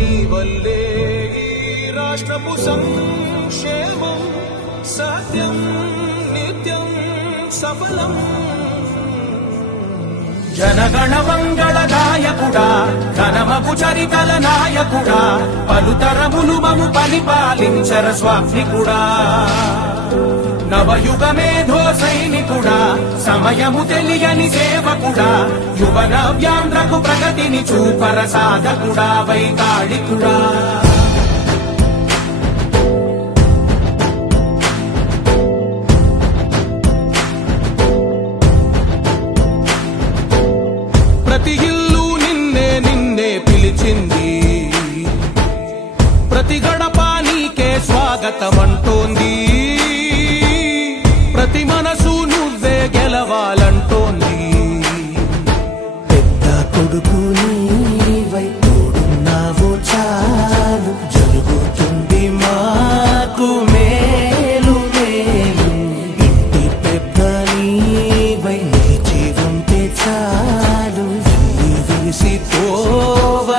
నీ వల్లే ఈ రాష్ట్రపు సంక్షేమం సత్యం నిత్యం సఫలం. జనగణ మంగళ నాయకుడా, ఘనమగు చరితల నాయకుడా, పలుతరములు మము పరిపాలించర స్వామికుడా. నవయుగ మేధో సైనికుడా, సమయము తెలియని సేవకుడా, యువన వ్యాంధ్రకు ప్రగతిని చూపర సాధకుడా, వైతాళికుడా. ప్రతి ఇల్లు నిన్నే నిన్నే పిలిచింది, ప్రతి గడప నీకే స్వాగతమంటోంది, ప్రతి మనసు నువ్వే గెలవాలంటోంది. పెద్ద కొడుకు నీవై తోడున్నావో చాలు, జరుగుతుంది మాకు మేలు మేలు. ఇంటి పెద్ద నీవై నిలిచి ఉంటే చాలు, వేసి తోవ